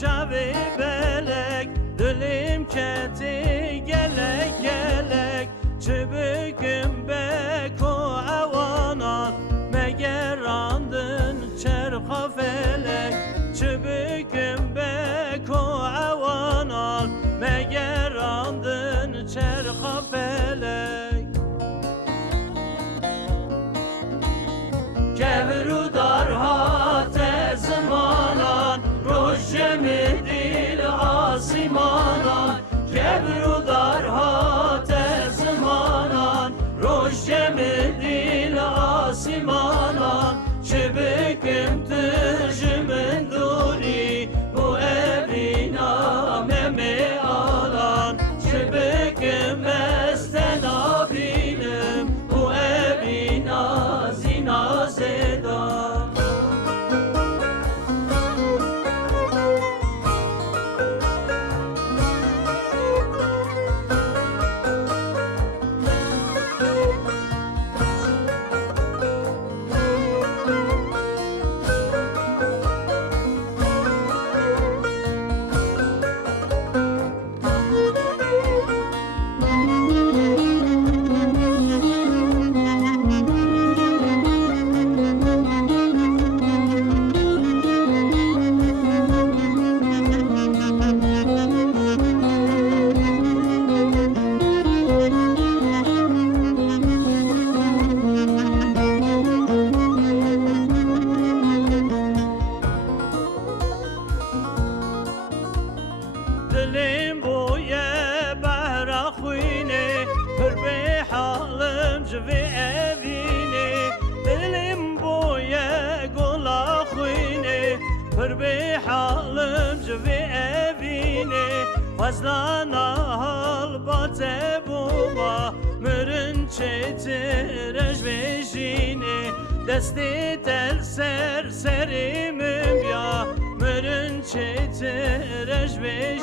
çavi belek Dilim keti gelek gelek Çübüküm beko vê evîne Dilim boye gola xwîne Pir bê halim ji vê evîne Fezla nahal bate bûma Mirin çêtir ji vê jîne Destê tel ser serimim ya Mirin çêtir ji vê